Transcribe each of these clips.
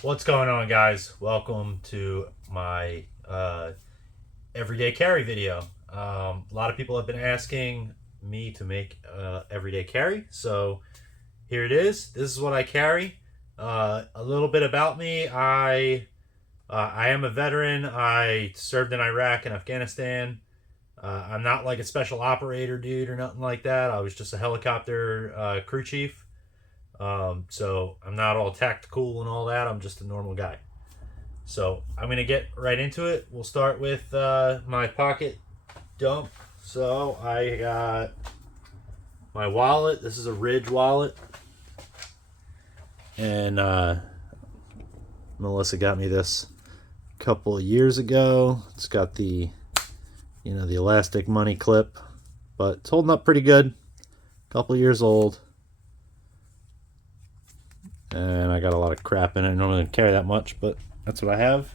What's going on, guys? Welcome to my everyday carry video. A lot of people have been asking me to make everyday carry, so here it is. This is what I carry. A little bit about me. I am a veteran. I served in Iraq and Afghanistan. I'm not like a special operator dude or nothing like that. I was just a helicopter crew chief. So I'm not all tactical and all that. I'm just a normal guy. So I'm going to get right into it. We'll start with my pocket dump. So I got my wallet. This is a Ridge wallet. And Melissa got me this a couple of years ago. It's got the, the elastic money clip, but it's holding up pretty good. A couple of years old. And I got a lot of crap in it. I normally don't carry that much, but that's what I have.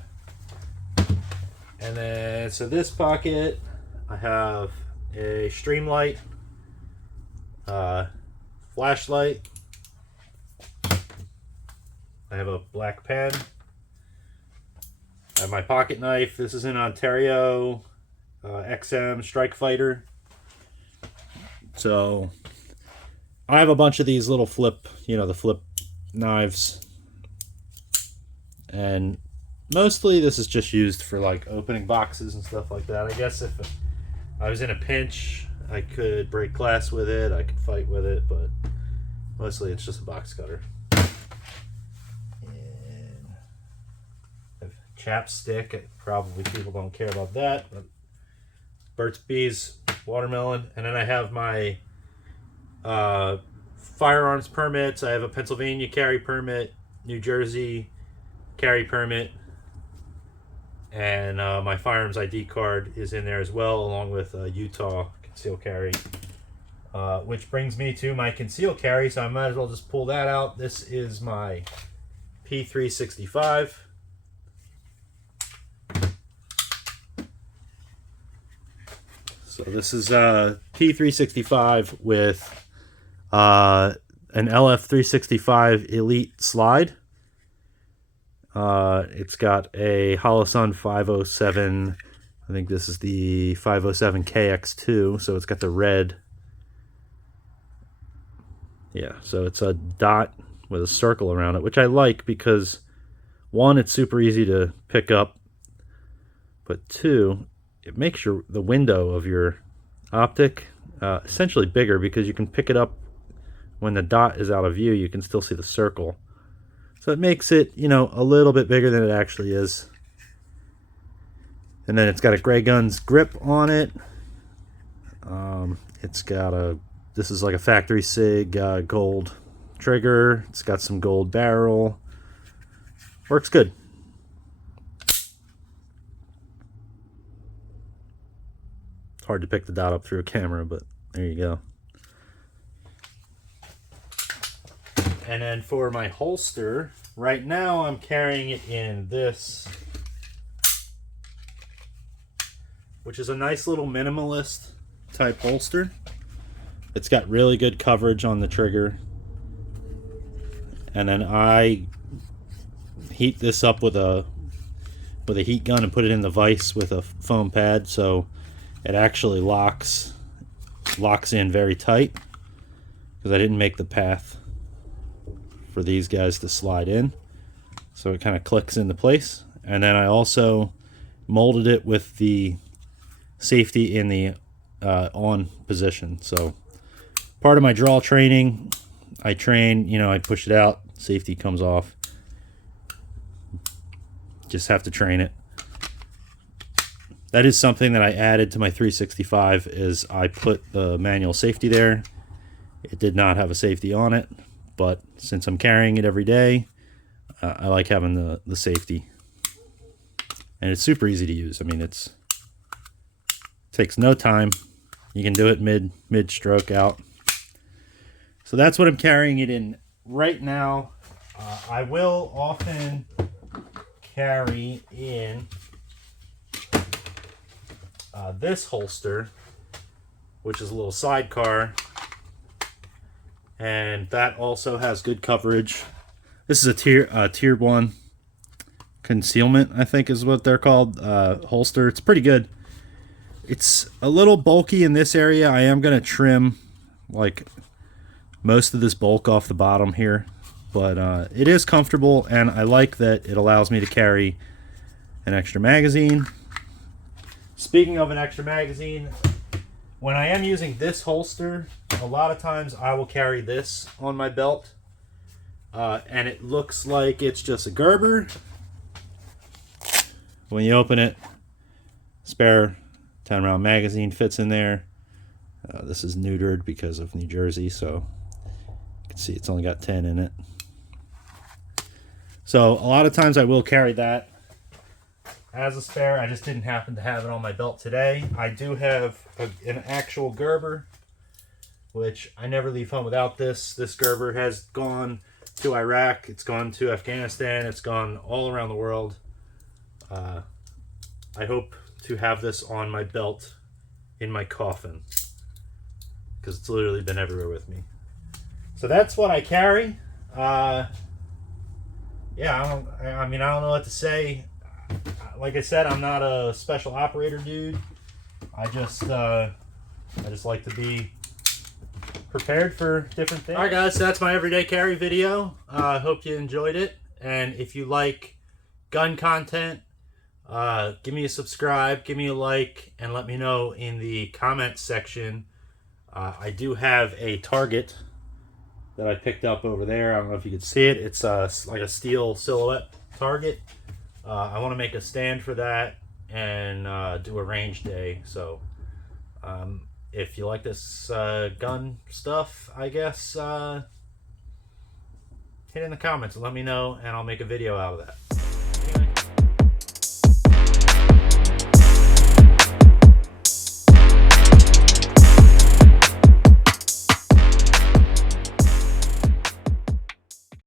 And then, so this pocket, I have a stream light, flashlight. I have a black pen. I have my pocket knife. This is an Ontario XM Strike Fighter. So I have a bunch of these little flip, the flip knives, and mostly this is just used for like opening boxes and stuff like that. I guess if I was in a pinch, I could break glass with it, I could fight with it, but mostly it's just a box cutter. And I have chapstick. Probably people don't care about that, but Burt's Bees watermelon. And then I have my firearms permits. I have a Pennsylvania carry permit, New Jersey carry permit, and my firearms ID card is in there as well, along with Utah conceal carry. Which brings me to my conceal carry, so I might as well just pull that out. This is my P365. So this is P365 with an LF365 Elite slide. It's got a Holosun 507. I think this is the 507 KX2. So it's got the red. Yeah, so it's a dot with a circle around it, which I like because, one, it's super easy to pick up, but two, it makes the window of your optic essentially bigger because you can pick it up. When the dot is out of view, you can still see the circle. So it makes it, a little bit bigger than it actually is. And then it's got a Grey Guns grip on it. It's got this is like a factory SIG gold trigger. It's got some gold barrel. Works good. It's hard to pick the dot up through a camera, but there you go. And then for my holster, right now I'm carrying it in this, which is a nice little minimalist type holster. It's got really good coverage on the trigger. And then I heat this up with a heat gun and put it in the vise with a foam pad, so it actually locks in very tight, because I didn't make the path for these guys to slide in, so it kind of clicks into place. And then I also molded it with the safety in the on position. So part of my draw training, I train, I push it out, safety comes off, just have to train it. That is something that I added to my 365, is I put the manual safety there. It did not have a safety on it, but since I'm carrying it every day, I like having the safety. And it's super easy to use. I mean, it takes no time. You can do it mid stroke out. So that's what I'm carrying it in right now. I will often carry in this holster, which is a little sidecar. And that also has good coverage. This is a tier 1 concealment, I think is what they're called, holster. It's pretty good. It's a little bulky in this area. I am going to trim like most of this bulk off the bottom here, but it is comfortable, and I like that it allows me to carry an extra magazine. Speaking of an extra magazine, when I am using this holster, a lot of times I will carry this on my belt, and it looks like it's just a Gerber. When you open it, spare 10-round magazine fits in there. This is neutered because of New Jersey, so you can see it's only got 10 in it. So a lot of times I will carry that as a spare. I just didn't happen to have it on my belt today. I do have an actual Gerber, which I never leave home without this. This Gerber has gone to Iraq, it's gone to Afghanistan, it's gone all around the world. I hope to have this on my belt in my coffin, because it's literally been everywhere with me. So that's what I carry. Yeah, I mean, I don't know what to say. Like I said, I'm not a special operator dude. I just like to be prepared for different things. All right, guys, so that's my everyday carry video. Hope you enjoyed it. And if you like gun content, give me a subscribe, give me a like, and let me know in the comments section. I do have a target that I picked up over there. I don't know if you can see it. It's like a steel silhouette target. I want to make a stand for that and do a range day. So if you like this gun stuff, I guess hit in the comments and let me know, and I'll make a video out of that.